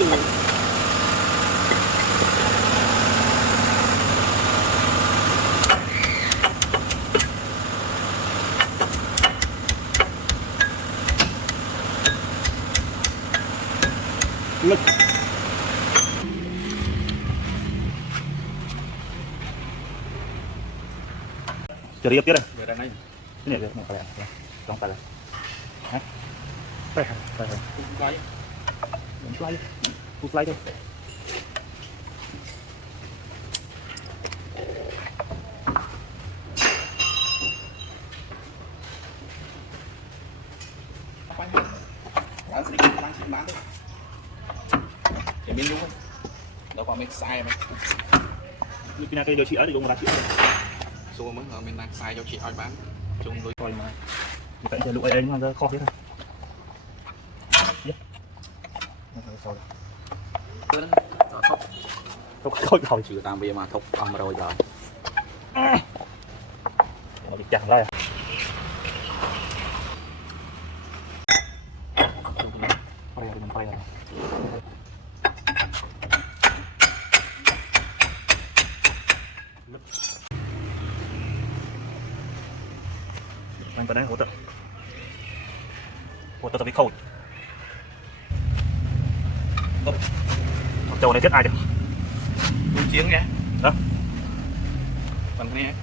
lực chờ đi tiếp đây về đây này cái này một cái không phải là đây đây slide slide thôi bán chỉ bán thôi để miếng đúng không đâu có mình sai mà như cái này cái điều trị ở thì dùng một triệu số mới ở mình đang sai cho chị hỏi bán chung đôi coi mà thì phải chờ lụi ấy mà ra kho thế thôi thôi thôi trừ tam bia mà thúc ông rồi giờ nó bị chặt đây quay rồi anh vào đây hỗ trợ bị khâu trâu này chết ai được chiến nhé đó bằng cái này